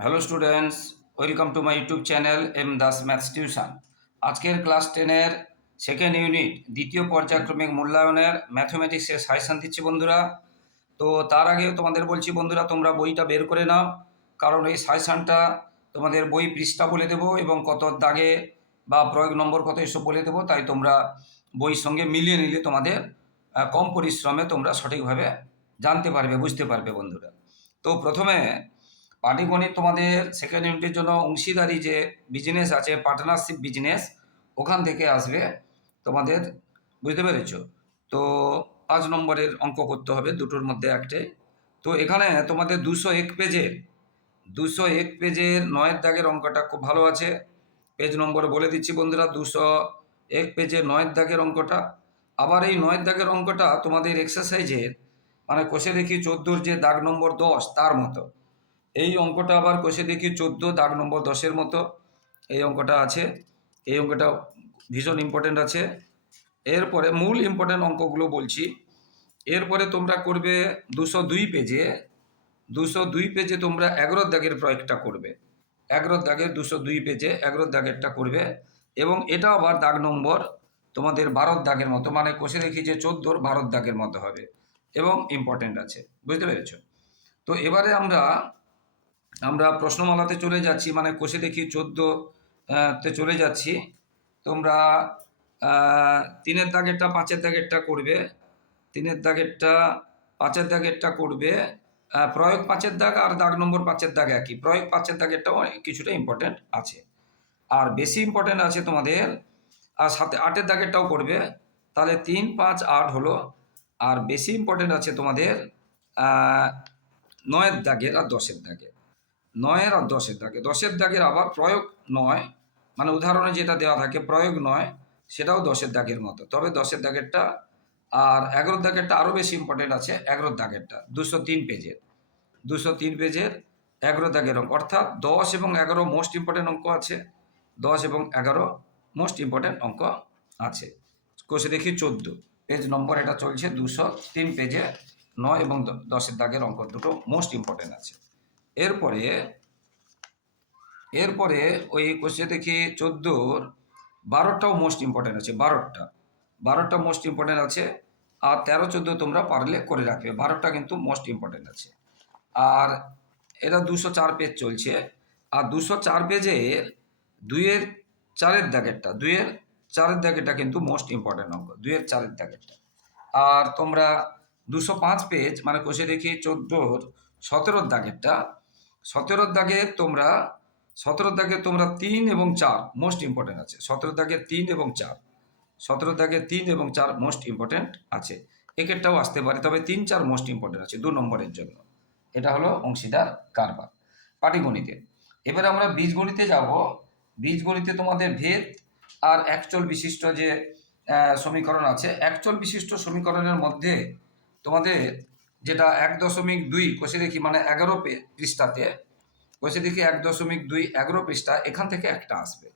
Hello students welcome to my YouTube channel M Das maths tuition আজকের class টেনের second unit দ্বিতীয় পর্যায়ক্রমিক মূল্যায়নের ম্যাথমেটিক্সের সাজেশান দিচ্ছি বন্ধুরা। তো তার আগে তোমাদের বলছি বন্ধুরা, তোমরা বইটা বের করে নাও, কারণ এই সাজেশানটা তোমাদের বই পৃষ্ঠা বলে দেবো এবং কত দাগে বা প্রয়োগ নম্বর কত এসব বলে দেবো, তাই তোমরা বইয়ের সঙ্গে মিলিয়ে নিলে তোমাদের কম পরিশ্রমে তোমরা সঠিকভাবে জানতে পারবে, বুঝতে পারবে বন্ধুরা। তো প্রথমে পাটিগণিত তোমাদের সেকেন্ড ইউনিটের জন্য অংশীদারি যে বিজনেস আছে পার্টনারশিপ বিজনেস ওখান থেকে আসবে তোমাদের, বুঝতে পেরেছ? তো পাঁচ নম্বরের অঙ্ক করতে হবে, দুটোর মধ্যে একটাই। তো এখানে তোমাদের দুশো এক পেজের দুশো এক পেজের নয়ের দাগের অঙ্কটা খুব ভালো আছে। পেজ নম্বর বলে দিচ্ছি বন্ধুরা, দুশো এক পেজের নয়ের দাগের অঙ্কটা। আবার এই নয়ের দাগের অঙ্কটা তোমাদের এক্সারসাইজের মানে কষে দেখি চোদ্দোর যে দাগ নম্বর দশ, তার মতো। এই অঙ্কটা আবার কষে দেখি চোদ্দ, দাগ নম্বর দশের মতো। এই অঙ্কটা আছে। এই অঙ্কটা ভীষণ ইম্পর্টেন্ট আছে। এরপরে মূল ইম্পর্টেন্ট অঙ্কগুলো বলছি। এরপরে তোমরা করবে দুশো দুই পেজে। দুশো দুই পেজে তোমরা এগারো দাগের প্রয়োগটা করবে। এগারো দাগের দুশো দুই পেজে এগারো দাগেরটা করবে। এবং এটা আবার দাগ নম্বর তোমাদের বারোর দাগের মতো মানে কষে দেখি যে চোদ্দোর বারোর দাগের মতো হবে। এবং ইম্পর্টেন্ট আছে। বুঝতে পেরেছ? তো এবারে আমরা আমরা প্রশ্নমালাতে চলে যাচ্ছি মানে কোষে দেখি চোদ্দ তে চলে যাচ্ছি। তোমরা তিনের দাগেরটা, পাঁচের দাগেরটা করবে। তিনের দাগেরটা, পাঁচের দাগেরটা করবে। প্রয়োগ পাঁচের দাগ আর দাগ নম্বর পাঁচের দাগ একই। প্রয়োগ পাঁচের দাগেরটাও কিছুটা ইম্পর্টেন্ট আছে। আর বেশি ইম্পর্টেন্ট আছে তোমাদের, আর সাথে আটের দাগেরটাও করবে। তাহলে তিন, পাঁচ, আট হলো। আর বেশি ইম্পর্টেন্ট আছে তোমাদের নয়ের দাগের আর দশের দাগের। নয়ের আর দশের দাগে। দশের দাগের আবার প্রয়োগ নয় মানে উদাহরণে যেটা দেওয়া থাকে প্রয়োগ নয়, সেটাও দশের দাগের মতো। তবে দশের দাগেরটা আর এগারোর দাগেরটা আরও বেশি ইম্পর্টেন্ট আছে, এগারোর দাগেরটা, দুশো তিন পেজের। দুশো তিন পেজের এগারো দাগের অঙ্ক। অর্থাৎ দশ এবং এগারো মোস্ট ইম্পর্টেন্ট অঙ্ক আছে। দশ এবং এগারো মোস্ট ইম্পর্টেন্ট অঙ্ক আছে। কোষে দেখি চোদ্দ। পেজ নম্বর এটা চলছে দুশো তিন পেজে নয় এবং দশের দাগের অঙ্ক দুটো মোস্ট ইম্পর্টেন্ট আছে। এরপরে এরপরে ওই কোষে দেখি চোদ্দোর, বারোটাও মোস্ট ইম্পর্টেন্ট আছে, বারোটা। বারোটা মোস্ট ইম্পর্টেন্ট আছে, আর তেরো, চোদ্দ তোমরা পারলে করে রাখবে, বারোটা কিন্তু মোস্ট ইম্পর্টেন্ট আছে। আর এটা দুশো চার পেজ চলছে, আর দুশো চার পেজের দুইয়ের চারের দাগেরটা, দুইয়ের চারের দাগেরটা কিন্তু মোস্ট ইম্পর্টেন্ট অঙ্ক, দুইয়ের চারের দাগেরটা। আর তোমরা দুশো পাঁচ পেজ মানে কোষে দেখি চোদ্দোর, সতেরোর দাগেরটা সতেরোর দাগে তোমরা সতেরোর দাগে তোমরা তিন এবং চার মোস্ট ইম্পর্টেন্ট আছে। সতেরো দাগে তিন এবং চার। সতেরো দাগে তিন এবং চার মোস্ট ইম্পর্টেন্ট আছে। একেরটাও আসতে পারে, তবে তিন, চার মোস্ট ইম্পর্টেন্ট আছে দু নম্বরের জন্য। এটা হলো অংশীদার কারবার। পাটিগণিতে। এবারে আমরা বীজগণিতে যাব। বীজগণিতে তোমাদের ভেদ আর একচল বিশিষ্ট যে সমীকরণ আছে, একচল বিশিষ্ট সমীকরণের মধ্যে তোমাদের যেটা এক দশমিক দুই কষে দেখি মানে এগারো পৃষ্ঠাতে, কোষে দেখি এক দশমিক দুই এগারো পৃষ্ঠা, এখান থেকে একটা আসবে,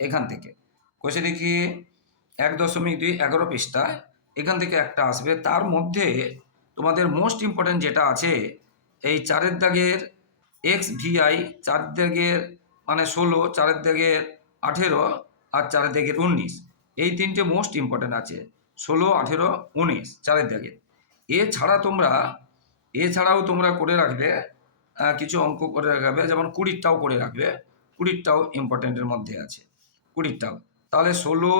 এখান থেকে। কষে দেখি এক দশমিক দুই এগারো পৃষ্ঠা, এখান থেকে একটা আসবে। তার মধ্যে তোমাদের মোস্ট ইম্পর্টেন্ট যেটা আছে, এই চারের দাগের এক্স ভিআই চার দাগের মানে ষোলো, চারের দাগের আঠেরো আর চারের দাগের উনিশ। এই তিনটে মোস্ট ইম্পর্টেন্ট আছে, ষোলো, আঠেরো, উনিশ, চারের দাগের। এছাড়া তোমরা, এছাড়াও তোমরা করে রাখবে কিছু অঙ্ক করে রাখবে, যেমন কুড়িরটাও করে রাখবে, কুড়িরটাও ইম্পর্টেন্টের মধ্যে আছে, কুড়িরটাও। তাহলে ষোলো,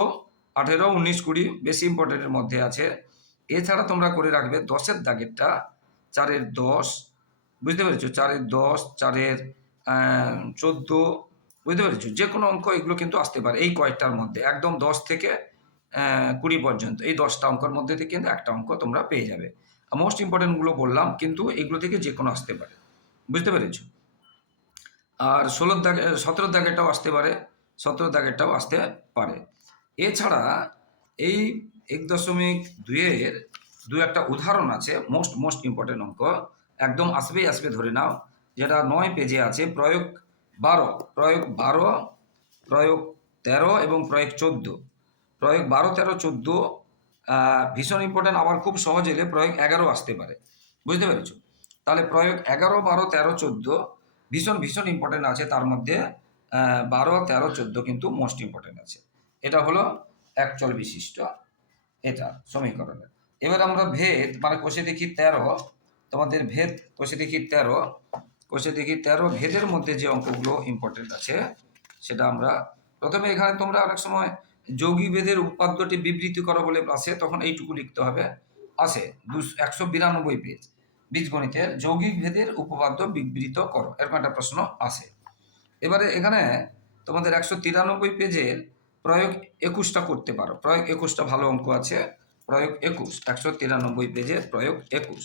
আঠেরো, উনিশ, কুড়ি বেশি ইম্পর্টেন্টের মধ্যে আছে। এছাড়া তোমরা করে রাখবে দশের দাগেরটা, চারের দশ, বুঝতে পেরেছ? চারের দশ, চারের চোদ্দ, বুঝতে পেরেছ? যে কোনো অঙ্ক এগুলো কিন্তু আসতে পারে, এই কয়েকটার মধ্যে, একদম দশ থেকে কুড়ি পর্যন্ত। এই দশটা অঙ্কের মধ্যে থেকে কিন্তু একটা অঙ্ক তোমরা পেয়ে যাবে। মোস্ট ইম্পর্টেন্টগুলো বললাম, কিন্তু এগুলো থেকে যে কোনো আসতে পারে। বুঝতে পেরেছ? আর ষোলোর দাগে, সতেরোর দাগেরটাও আসতে পারে সতেরো দাগেরটাও আসতে পারে। এছাড়া এই এক দশমিক দুইয়ের দু একটা উদাহরণ আছে মোস্ট মোস্ট ইম্পর্টেন্ট অঙ্ক। একদম আসবেই আসবে ধরে নাও। যেটা নয় পেজে আছে, প্রয়োগ বারো প্রয়োগ বারো, প্রয়োগ তেরো এবং প্রয়োগ চোদ্দ। প্রয়োগ বারো, তেরো, চোদ্দ ভীষণ ইম্পর্টেন্ট আবার খুব সহজ এলে প্রয়োগ এগারো আসতে পারে। বুঝতে পেরেছ? তাহলে প্রয়োগ এগারো, বারো, তেরো, চোদ্দ, ভীষণ ভীষণ ইম্পর্টেন্ট আছে। তার মধ্যে বারো, তেরো, চোদ্দ কিন্তু মোস্ট ইম্পর্টেন্ট আছে। এটা হলো একচল বিশিষ্ট এটা সমীকরণের এবার আমরা ভেদ মানে কোষে দেখি তেরো, তোমাদের ভেদ, কোষে দেখি তেরো, কোষে দেখি তেরো, ভেদের মধ্যে যে অঙ্কগুলো ইম্পর্টেন্ট আছে, সেটা আমরা প্রথমে এখানে তোমরা অনেক সময় যৌগিক ভেদের উপাদ্যটি বিবৃতি করো বলে আসে তখন এইটুকু লিখতে হবে। আসে দুশো একশো বিরানব্বই পেজ। বীজগণিতের যৌগিক ভেদের উপপাদ্য বিবৃত করো। এরকম একটা প্রশ্ন আসে এবারে এখানে তোমাদের একশো তিরানব্বই পেজের প্রয়োগ একুশটা করতে পারো। প্রয়োগ একুশটা ভালো অঙ্ক আছে। প্রয়োগ একুশ, একশো তিরানব্বই পেজের প্রয়োগ একুশ।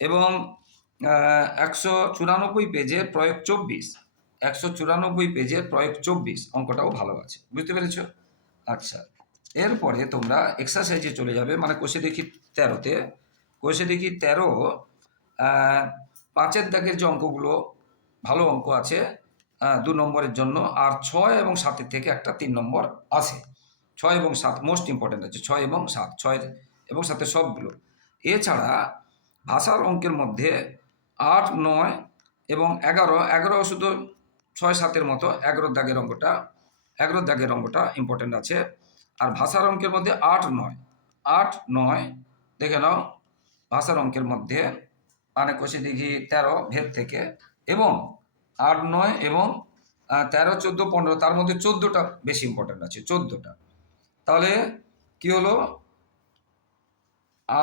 এবং একশো চুরানব্বই পেজের প্রয়োগ চব্বিশ। একশো চুরানব্বই পেজের প্রয়োগ চব্বিশ। অঙ্কটাও ভালো আছে। বুঝতে পেরেছ? আচ্ছা এরপরে তোমরা এক্সারসাইজে চলে যাবে মানে কোষে দেখি তেরোতে, কোষে দেখি তেরো পাঁচের দাগের যে অঙ্কগুলো, ভালো অঙ্ক আছে দু নম্বরের জন্য, আর ছয় এবং সাতের থেকে একটা তিন নম্বর আসে ছয় এবং সাত মোস্ট ইম্পর্টেন্ট আছে, ছয় এবং সাত ছয় এবং সাথে সবগুলো। এছাড়া ভাষার অঙ্কের মধ্যে আট, নয় এবং এগারো এগারো শুধু ছয়, সাতের মতো, এগারো দাগের অঙ্কটা এগারো দাগের অঙ্কটা ইম্পর্টেন্ট আছে। আর ভাষার অঙ্কের মধ্যে আট নয় আট নয়, দেখে নাও, ভাষার অঙ্কের মধ্যে মানে কোষে দেখি তেরো ভেদ থেকে এবং আট নয় এবং তেরো, চোদ্দ, পনেরো, তার মধ্যে চোদ্দোটা বেশি ইম্পর্টেন্ট আছে, চোদ্দোটা। তাহলে কি হলো?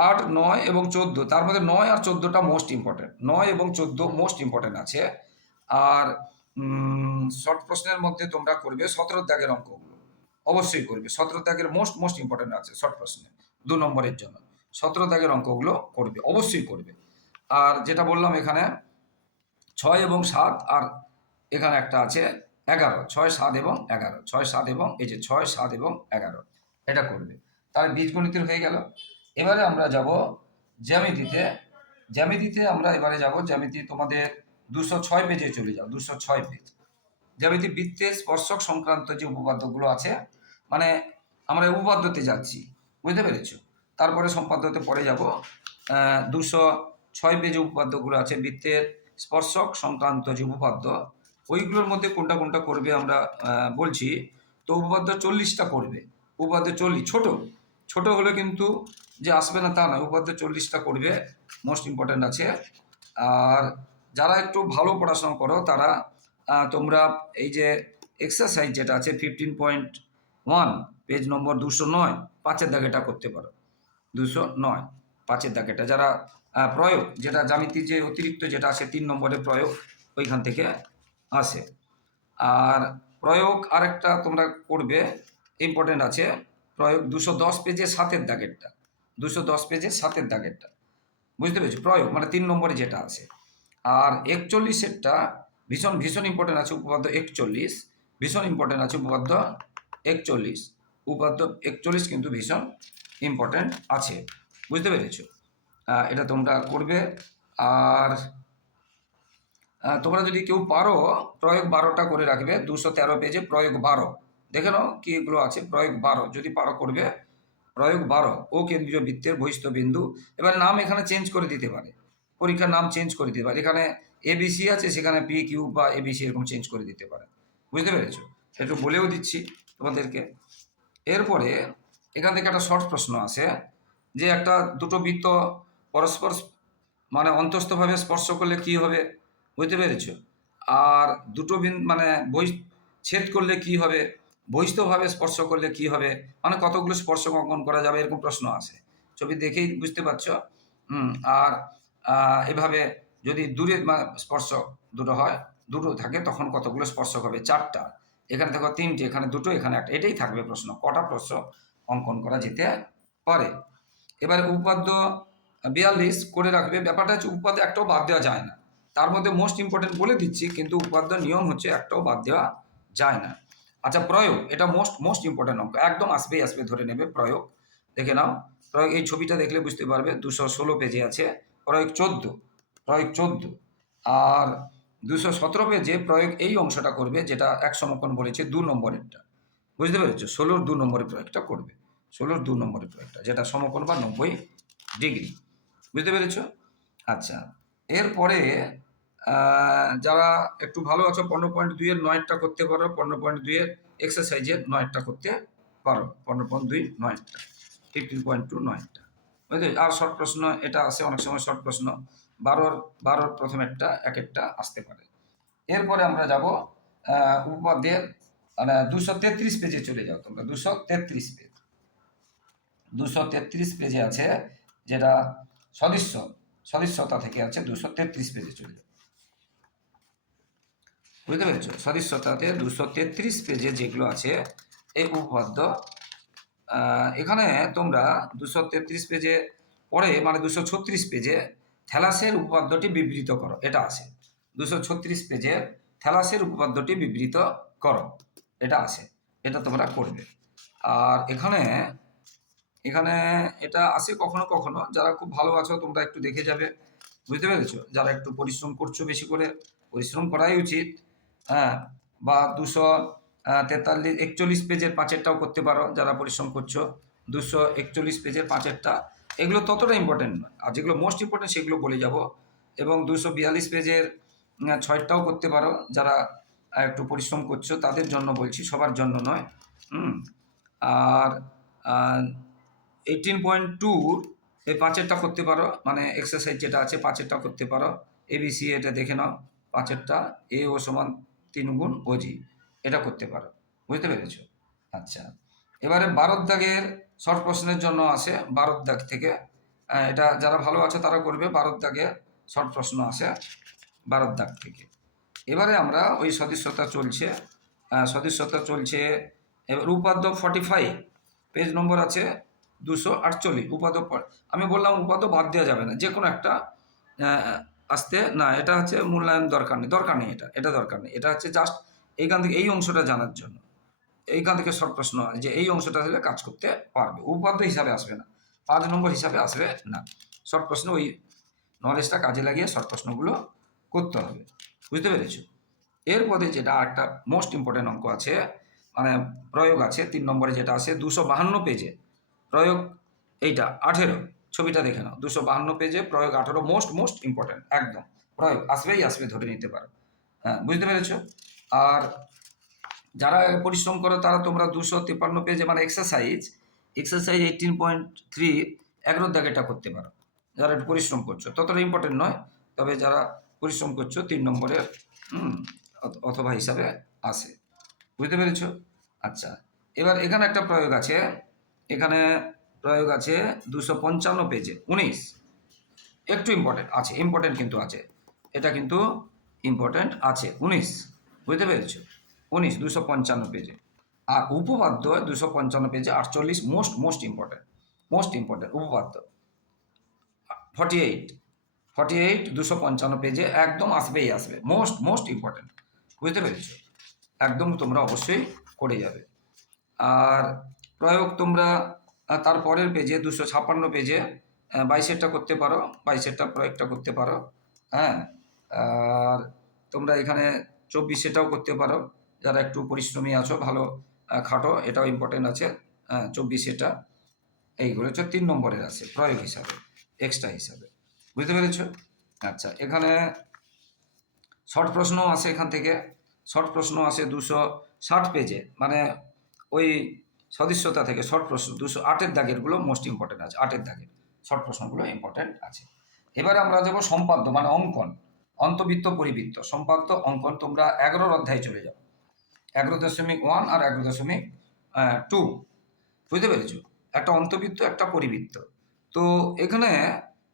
আট, নয় এবং চোদ্দ, তার মধ্যে নয় আর চোদ্দোটা মোস্ট ইম্পর্টেন্ট নয় এবং চোদ্দ মোস্ট ইম্পর্টেন্ট আছে। আর শর্ট প্রশ্নের মধ্যে তোমরা করবে সতেরো দাগের অঙ্কগুলো। অবশ্যই করবে। সতেরো দাগের মোস্ট মোস্ট ইম্পর্টেন্ট আছে শর্ট প্রশ্নে, দু নম্বরের জন্য। সতেরো দাগের অঙ্কগুলো করবে, অবশ্যই করবে। আর যেটা বললাম এখানে, ছয় এবং সাত, আর এখানে একটা আছে এগারো। ছয়, সাত এবং এগারো। ছয়, সাত এবং, এই যে ছয়, সাত এবং এগারো, এটা করবে। তাহলে বীজগণিতের হয়ে গেল। এবারে আমরা যাব জ্যামিতিতে। জ্যামিতিতে আমরা এবারে যাব, জ্যামিতি তোমাদের দুশো ছয় পেজে চলে যাও, দুশো ছয় পেজ। জ্যামিতি বৃত্তের স্পর্শক সংক্রান্ত যে উপপাদ্যগুলো আছে মানে আমরা উপপাদ্যতে যাচ্ছি, বুঝতে পেরেছ? তারপরে সম্পাদ্যতে পরে যাব। দুশো ছয় পেজে উপপাদ্যগুলো আছে বৃত্তের স্পর্শক সংক্রান্ত যে উপপাদ্য, ওইগুলোর মধ্যে কোনটা কোনটা করবে আমরা বলছি। তো উপপাদ্য চল্লিশটা করবে। উপপাদ্য চল্লিশ, ছোট। ছোট হলে কিন্তু যে আসবে না তা নয়, উপপাদ্য চল্লিশটা করবে মোস্ট ইম্পর্ট্যান্ট আছে। আর যারা একটু ভালো পড়াশোনা করো, তারা তোমরা এই যে এক্সারসাইজ যেটা আছে ফিফটিন পয়েন্ট ওয়ান পেজ নম্বর দুশো নয়, পাঁচের দাগেটা করতে পারো। দুশো নয়, পাঁচের দাগেটা। যারা প্রয়োগ, যেটা জ্যামিতির যে অতিরিক্ত যেটা আছে তিন নম্বরের প্রয়োগ, ওইখান থেকে আসে। আর প্রয়োগ আরেকটা তোমরা করবে ইম্পর্টেন্ট আছে, প্রয়োগ দুশো দশ পেজে সাতের দাগেরটা। দুশো দশ পেজে সাতের দাগেরটা। বুঝতে পেরেছ? প্রয়োগ মানে তিন নম্বরে যেটা আছে। আর একচল্লিশেরটা ভীষণ ভীষণ ইম্পর্টেন্ট আছে, উপপাদ্য একচল্লিশ, ভীষণ ইম্পর্টেন্ট আছে, উপপাদ্য একচল্লিশ। উপপাদ্য একচল্লিশ কিন্তু ভীষণ ইম্পর্টেন্ট আছে। বুঝতে পেরেছ? এটা তোমরা করবে। আর তোমরা যদি কেউ পারো, প্রয়োগ বারোটা করে রাখবে, দুশো তেরো পেজে প্রয়োগ বারো। দেখে নাও কি এগুলো আছে, প্রয়োগ বারো। যদি পারো করবে, প্রয়োগ বারো। ও কেন্দ্রীয় বৃত্তের বহিষ্ঠ বিন্দু এবার নাম এখানে চেঞ্জ করে দিতে পারে। পরীক্ষার নাম চেঞ্জ করে দিতে পারে। এখানে এবিসি আছে, সেখানে পি কিউ বা এবিসি এরকম চেঞ্জ করে দিতে পারে। বুঝতে পেরেছ? একটু বলেও দিচ্ছি তোমাদেরকে। এরপরে এখান থেকে একটা শর্ট প্রশ্ন আছে, যে একটা দুটো বৃত্ত পরস্পর মানে অন্তস্থভাবে স্পর্শ করলে কি হবে? বুঝতে পেরেছ? আর দুটো মানে বই ছেদ করলে কি হবে? বহিষ্ঠভাবে স্পর্শ করলে কি হবে? মানে কতগুলো স্পর্শ অঙ্কন করা যাবে? এরকম প্রশ্ন আছে। ছবি দেখেই বুঝতে পারছ? হুম, আর এভাবে যদি দূরে স্পর্শ দুটো হয়, দুটো থাকে, তখন কতগুলো স্পর্শক হবে? চারটা। এখানে দেখো তিনটে, এখানে দুটো, এখানে একটা। এটাই থাকবে প্রশ্ন। কটা প্রশ্ন অঙ্কন করা যেতে পারে? এবারে উপাদ্য বিয়াল্লিশ করে রাখবে। ব্যাপারটা হচ্ছে উপাদ্য একটাও বাদ দেওয়া যায় না। তার মধ্যে মোস্ট ইম্পর্টেন্ট বলে দিচ্ছি, কিন্তু উপাদ্য নিয়ম হচ্ছে একটাও বাদ দেওয়া যায় না। আচ্ছা প্রয়োগ। এটা মোস্ট মোস্ট ইম্পর্টেন্ট অঙ্ক। একদম আসবেই আসবে, ধরে নেবে প্রয়োগ। দেখে নাও। প্রয়োগ এই ছবিটা দেখলে বুঝতে পারবে। দুশো ষোলো পেজে আছে। প্রয়োগ চোদ্দ প্রয়োগ চোদ্দ। আর দুশো সতেরো পেজে প্রয়োগ এই অংশটা করবে, যেটা এক সমকোণ বলেছে দু নম্বরেরটা। বুঝতে পেরেছ? ষোলোর দু নম্বরের প্রয়োগটা করবে। ষোলোর দু নম্বরের প্রয়োগটা, যেটা সমকোণ বা নব্বই ডিগ্রি। বুঝতে পেরেছ? আচ্ছা এরপরে যারা একটু ভালো আছো, পনেরো পয়েন্ট দুইয়ের নয়টা করতে পারো, পনেরো পয়েন্ট দুইয়ের এক্সারসাইজের নয়টা করতে পারো, পনেরো পয়েন্ট দুই নয়টা ফিফটিন পয়েন্ট টু নয়টা বুঝলি আর শর্ট প্রশ্ন, এটা আছে অনেক সময় শর্ট প্রশ্ন। বারোর বারোর প্রথম একটা, এক একটা আসতে পারে। এরপরে আমরা যাব উপপাদ্যের মানে দুশো তেত্রিশ পেজে চলে যাও তোমরা, দুশো তেত্রিশ পেজ দুশো তেত্রিশ পেজে আছে যেটা সদস্য সদস্যতা থেকে আছে দুশো তেত্রিশ পেজে চলে যাও। বুঝতে পেরেছ? সদস্যতাতে দুশো তেত্রিশ পেজে যেগুলো আছে, এই উপপাদ্য এখানে তোমরা দুশো তেত্রিশ পেজে পরে মানে দুশো ছত্রিশ পেজে থ্যালাসের উপপাদ্যটি বিবৃত করো, এটা আছে। দুশো ছত্রিশ পেজে থ্যালাসের উপপাদ্যটি বিবৃত করো, এটা আছে, এটা তোমরা করবে। আর এখানে এখানে এটা আসে কখনো কখনো, যারা খুব ভালো আছো তোমরা একটু দেখে যাবে, বুঝতে পেরেছ? যারা একটু পরিশ্রম করছ বেশি করে, পরিশ্রম করাই উচিত হ্যাঁ বা দুশো তেতাল্লিশ, একচল্লিশ পেজের পাঁচেরটাও করতে পারো, যারা পরিশ্রম করছ। দুশো একচল্লিশ পেজের পাঁচেরটা। এগুলো ততটা ইম্পর্টেন্ট আর যেগুলো মোস্ট ইম্পর্টেন্ট সেগুলো বলে যাব। এবং দুশো বিয়াল্লিশ পেজের ছয়টাও করতে পারো, যারা একটু পরিশ্রম করছ, তাদের জন্য বলছি, সবার জন্য নয়। আর এইটিন পয়েন্ট টু এই পাঁচেরটা করতে পারো। মানে এক্সারসাইজ যেটা আছে, পাঁচেরটা করতে পারো। এবিসি এটা দেখে নাও, পাঁচেরটা। এ ও সমান তিন গুণ ওজি এটা করতে পারো। বুঝতে পেরেছ? আচ্ছা। এবারে বারোর দাগের শর্ট প্রশ্নের জন্য আসে। বারোর দাগ থেকে এটা যারা ভালো আছে তারা করবে। বারোর দাগে শর্ট প্রশ্ন আসে বারোর দাগ থেকে। এবারে আমরা ওই সদস্যতা চলছে সদস্যতা চলছে, এবার উপাদ্য ফর্টি ফাইভ পেজ নম্বর আছে দুশো আটচল্লিশ। উপাদ্য আমি বললাম উপাদ্য বাদ দেওয়া যাবে না যে কোনো একটা আসতে না, এটা হচ্ছে মূল্যায়ন দরকার নেই দরকার নেই এটা এটা দরকার নেই। এটা হচ্ছে জাস্ট এইখান থেকে এই অংশটা জানার জন্য। এইখান থেকে শর্ট প্রশ্ন হয় যে এই অংশটা হলে কাজ করতে পারবে। উপাদ্য হিসাবে আসবে না। পাঁচ নম্বর হিসাবে আসবে না। শর্ট প্রশ্ন ওই নলেজটা কাজে লাগিয়ে শর্ট প্রশ্নগুলো করতে হবে। বুঝতে পেরেছ? এরপরে যেটা একটা মোস্ট ইম্পর্টেন্ট অঙ্ক আছে মানে প্রয়োগ আছে, তিন নম্বরে যেটা আছে, দুশো বাহান্ন পেজে প্রয়োগ এইটা, আঠেরো, ছবিটা দেখে নাও। দুশো বাহান্ন পেজে প্রয়োগ আঠেরো মোস্ট মোস্ট ইম্পর্টেন্ট একদম। প্রয়োগ আসবেই আসবে, ধরে নিতে পারো। হ্যাঁ বুঝতে পেরেছ? আর যারা পরিশ্রম করো, তারা তোমরা দুশো তিপ্পান্ন পেজে মানে exercise exercise eighteen point three এগারো দাগেটা করতে পারো। যারা একটু পরিশ্রম করছ, ততটা ইম্পর্টেন্ট নয়, তবে যারা পরিশ্রম করছ, তিন নম্বরের অথবা হিসাবে আসে। বুঝতে পেরেছ? আচ্ছা এবার এখানে একটা প্রয়োগ আছে, এখানে প্রয়োগ আছে দুশো পঞ্চান্ন পেজে উনিশ। একটু ইম্পর্টেন্ট আছে ইম্পর্টেন্ট কিন্তু আছে। এটা কিন্তু ইম্পর্টেন্ট আছে, উনিশ। বুঝতে পেরেছ? উনিশ দুশো পঞ্চান্ন পেজে আর উপপাদ্য দুশো পঞ্চান্ন পেজে আটচল্লিশ most most important most important উপপাদ্য। ফর্টি এইট ফর্টি এইট দুশো পঞ্চান্ন পেজে একদম আসবেই আসবে মোস্ট মোস্ট ইম্পর্টেন্ট বুঝতে পেরেছ? একদম তোমরা অবশ্যই করে যাবে। আর প্রয়োগ তোমরা আহ, তার পরের পেজে দুশো ছাপ্পান্ন পেজে বাইশেরটা করতে পারো বাইশেরটা প্রয়োগটা করতে পারো হ্যাঁ? আর তোমরা এখানে চব্বিশেটাও করতে পারো। যারা একটু পরিশ্রমী আছো, ভালো খাটো, এটাও ইম্পর্টেন্ট আছে। হ্যাঁ চব্বিশেটা এইগুলো হচ্ছে তিন নম্বরের আছে, প্রয়োগ হিসাবে এক্সট্রা হিসাবে। বুঝতে পেরেছ? আচ্ছা এখানে শর্ট প্রশ্নও আসে এখান থেকে। শর্ট প্রশ্ন আসে দুশো ষাট পেজে মানে ওই সদস্যতা থেকে শর্ট প্রশ্ন, দুশো আটের দাগেরগুলো মোস্ট ইম্পর্টেন্ট আছে, আটের দাগের। শর্ট প্রশ্নগুলো ইম্পর্টেন্ট আছে। এবারে আমরা যাব সম্পাদ্য মানে অঙ্কন। অন্তবৃত্ত পরিবৃত্ত। সম্পাদ্য অঙ্কন তোমরা এগারোর অধ্যায়ে চলে যাও। এগারো দশমিক ওয়ান আর এগারো দশমিক টু বুঝতে পেরেছ? একটা অন্তবৃত্ত একটা পরিবৃত্ত। তো এখানে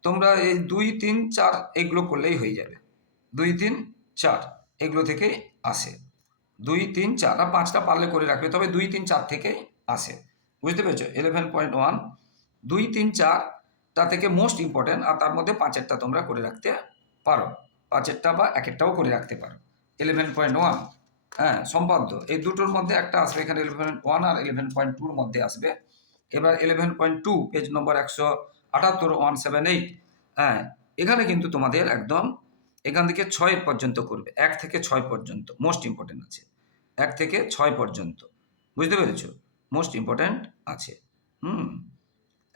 তোমরা এই দুই, তিন, চার এগুলো করলেই হয়ে যাবে। দুই, তিন, চার এগুলো থেকেই আসে। দুই, তিন, চার আর পাঁচটা পারলে করে রাখবে, তবে দুই, তিন, চার থেকেই আসে। বুঝতে পেরেছ? ইলেভেন পয়েন্ট ওয়ান দুই, তিন চারটা থেকে মোস্ট ইম্পর্টেন্ট আর তার মধ্যে পাঁচেরটা তোমরা করে রাখতে পারো। পাঁচেরটা বা একেরটাও করে রাখতে পারো। ইলেভেন পয়েন্ট ওয়ান হ্যাঁ সম্পাদ্য। এই দুটোর মধ্যে একটা আসবে এখানে ইলেভেন ওয়ান আর ইলেভেন পয়েন্ট টুর মধ্যে আসবে। এবার ইলেভেন পয়েন্ট টু পেজ নম্বর একশো আটাত্তর ওয়ান সেভেন এইট হ্যাঁ এখানে কিন্তু তোমাদের একদম এখান থেকে ছয় পর্যন্ত করবে। এক থেকে ছয় পর্যন্ত মোস্ট ইম্পর্টেন্ট আছে। এক থেকে ছয় পর্যন্ত, বুঝতে পেরেছ? মোস্ট ইম্পর্ট্যান্ট আছে। হুম,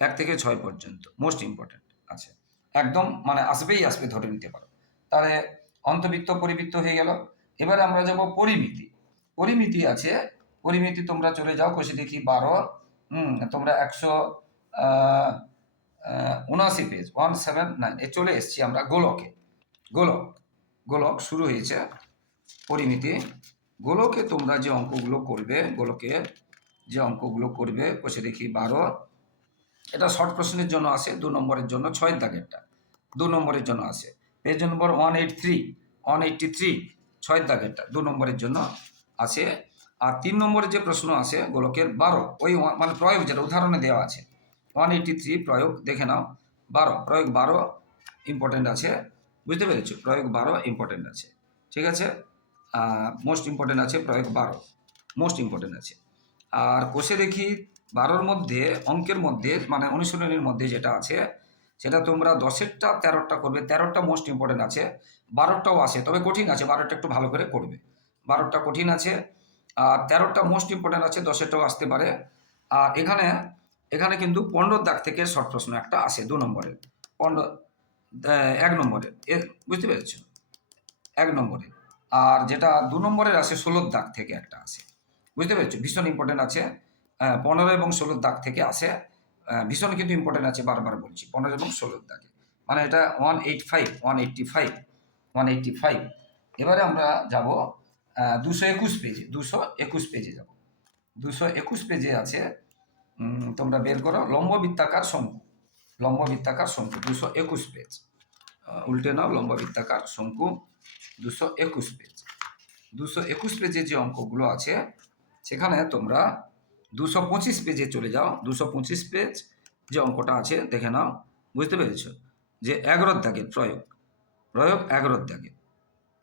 এক থেকে ছয় পর্যন্ত মোস্ট ইম্পর্ট্যান্ট আছে। একদম মানে আসবেই আসবে, ধরে নিতে পারো। তাহলে অন্তবৃত্ত পরিবৃত্ত হয়ে গেল। এবারে আমরা যাব পরিমিতি। পরিমিতি আছে, পরিমিতি তোমরা চলে যাও, কষে দেখি বারো, হুম, তোমরা একশো উনআশি পেজ ওয়ান, সেভেন, নাইন, এ চলে এসছি আমরা গোলকে। গোলক গোলক শুরু হয়েছে, পরিমিতি। গোলকে তোমরা যে অঙ্কগুলো করবে, গোলকে যে অঙ্কগুলো করবে, কষে দেখি বারো। এটা শর্ট প্রশ্নের জন্য আসে, দু নম্বরের জন্য, ছয়ের দাগেরটা, দু নম্বরের জন্য আসে। পেজ নম্বর one eight three one eighty three ছয় দাগেরটা দু নম্বরের জন্য আছে। আর তিন নম্বরে যে প্রশ্ন আছে, গোলকের বারো, ওই মানে প্রয়োগ যেটা উদাহরণে দেওয়া আছে ওয়ান এইটটি থ্রি প্রয়োগ, দেখে নাও, বারো, প্রয়োগ বারো ইম্পর্টেন্ট আছে। বুঝতে পেরেছ? প্রয়োগ বারো ইম্পর্টেন্ট আছে। ঠিক আছে? মোস্ট ইম্পর্টেন্ট আছে, প্রয়োগ বারো মোস্ট ইম্পর্টেন্ট আছে। আর কোষে দেখি, বারোর মধ্যে, অঙ্কের মধ্যে মানে অনুশীলনের মধ্যে যেটা আছে সেটা তোমরা দশেরটা তেরোটা করবে। তেরোটা মোস্ট ইম্পর্টেন্ট আছে বারোটাও আছে, তবে কঠিন আছে বারোটা একটু ভালো করে করবে। বারোটা কঠিন আছে, আর তেরোটা মোস্ট ইম্পর্টেন্ট আছে, দশেরটাও আসতে পারে। আর এখানে এখানে কিন্তু পনেরো দাগ থেকে শর্ট প্রশ্ন একটা আসে দু নম্বরে। পনেরো এক নম্বরে। বুঝতে পেরেছ? এক নম্বরে। আর যেটা দু নম্বরের আছে, ষোলোর দাগ থেকে একটা আসে বুঝতে পেরেছ? ভীষণ ইম্পর্টেন্ট আছে পনেরো এবং ষোলোর দাগ থেকে আসে ভীষণ কিন্তু ইম্পর্টেন্ট আছে বারবার বলছি, পনেরো এবং ষোলোর দাগে। মানে এটা one eight five one eighty five one eighty five এবারে আমরা যাব দুশো একুশ পেজে দুশো একুশ পেজে যাব। দুশো একুশ পেজে আছে তোমরা বের করো লম্ব বৃত্তাকার শঙ্কু। লম্ব বৃত্তাকার শঙ্কু, দুশো একুশ পেজ উল্টে নাও লম্ব বৃত্তাকার শঙ্কু, দুশো একুশ পেজ দুশো একুশ পেজে যে অঙ্কগুলো আছে, সেখানে তোমরা দুশো পঁচিশ পেজে চলে যাও, দুশো পঁচিশ পেজ যে অঙ্কটা আছে, দেখে নাও, বুঝতে পেরেছ? যে এগারোর দাগের প্রয়োগ প্রয়োগ এগারোর দাগে,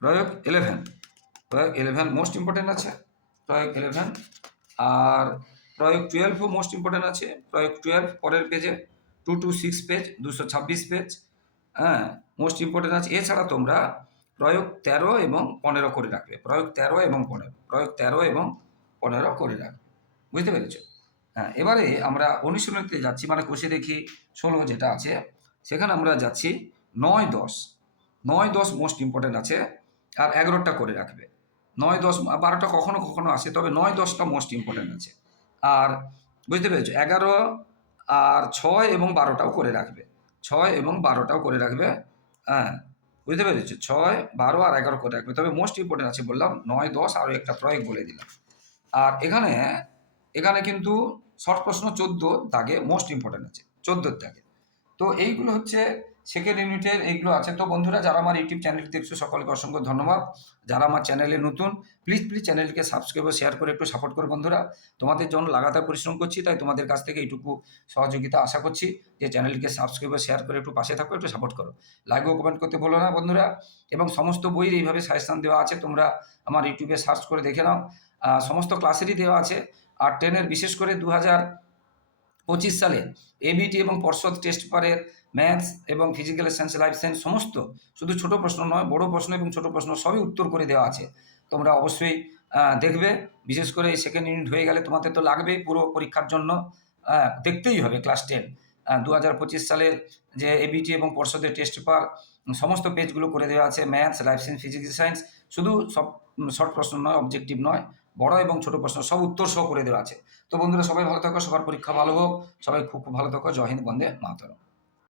প্রয়োগ ইলেভেন প্রয়োগ ইলেভেন মোস্ট ইম্পর্টেন্ট আছে, প্রয়োগ ইলেভেন আর প্রয়োগ টুয়েলভও মোস্ট ইম্পর্টেন্ট আছে, প্রয়োগ টুয়েলভ পরের পেজে টু টু সিক্স পেজ, দুশো ছাব্বিশ পেজ হ্যাঁ মোস্ট ইম্পর্টেন্ট আছে। এছাড়া তোমরা প্রয়োগ তেরো এবং পনেরো করে রাখবে, প্রয়োগ তেরো এবং পনেরো, প্রয়োগ তেরো এবং পনেরো করে রাখবে। বুঝতে পেরেছ? হ্যাঁ এবারে আমরা অনুশীলনীতে যাচ্ছি মানে কোষে দেখি, ষোলো যেটা আছে, সেখানে আমরা যাচ্ছি নয় দশ। নয় দশ মোস্ট ইম্পর্টেন্ট আছে, আর এগারোটা করে রাখবে। নয় দশ, বারোটা কখনো কখনো আসে, তবে নয় দশটা মোস্ট ইম্পর্টেন্ট আছে। আর বুঝতে পেরেছ, এগারো আর ছয় এবং বারোটাও করে রাখবে। ছয় এবং বারোটাও করে রাখবে হ্যাঁ বুঝতে পেরেছ? ছয়, বারো আর এগারো করে রাখবে, তবে মোস্ট ইম্পর্টেন্ট আছে বললাম, নয় দশ আরও একটা প্রয়োগ বলে দিলাম। আর এখানে এখানে কিন্তু শর্ট প্রশ্ন চোদ্দ দাগে মোস্ট ইম্পর্টেন্ট আছে চোদ্দোর দাগে। তো এইগুলো হচ্ছে সেকেন্ড ইউনিটের এইগুলো আছে। তো বন্ধুরা, যারা আমার ইউটিউব চ্যানেলটি দেখছ, সকলকে অসংখ্য ধন্যবাদ। যারা আমার চ্যানেলে নতুন প্লিজ প্লিজ চ্যানেলকে সাবস্ক্রাইব ও শেয়ার করে একটু সাপোর্ট করো বন্ধুরা। তোমাদের জন্য লাগাতার পরিশ্রম করছি, তাই তোমাদের কাছ থেকে এইটুকু সহযোগিতা আশা করছি যে চ্যানেলকে সাবস্ক্রাইব ও শেয়ার করে একটু পাশে থাকো, একটু সাপোর্ট করো। লাইক ও কমেন্ট করতে ভুলো না বন্ধুরা। এবং সমস্ত বইয়ের এইভাবে সাজেশান দেওয়া আছে, তোমরা আমার ইউটিউবে সার্চ করে দেখে নাও। সমস্ত ক্লাসেরই দেওয়া আছে। আর টেনের বিশেষ করে দু হাজার পঁচিশ সালে এবিটি এবং পর্ষদ টেস্ট পেপারের ম্যাথস এবং ফিজিক্যাল সায়েন্স লাইফ সায়েন্স সমস্ত শুধু ছোট প্রশ্ন নয়, বড় প্রশ্ন এবং ছোট প্রশ্ন সবই উত্তর করে দেওয়া আছে। তোমরা অবশ্যই দেখবে। বিশেষ করে এই সেকেন্ড ইউনিট হয়ে গেলে তোমাদের তো লাগবেই পুরো পরীক্ষার জন্য। দেখতেই হবে ক্লাস টেন দু হাজার পঁচিশ সালের যে এবিটি এবং পর্ষদের টেস্ট পেপার, সমস্ত পেজগুলো করে দেওয়া আছে। Maths, life science physical science. শুধু সব শর্ট প্রশ্ন নয় অবজেক্টিভ নয়। বড় এবং ছোট প্রশ্ন, সব উত্তর সহ করে দেওয়া আছে। তো বন্ধুরা, সবাই ভালো থাকো, সবার পরীক্ষা ভালো হোক। সবাই খুব ভালো থাকো। জয় হিন্দ, বন্দে মাতরম।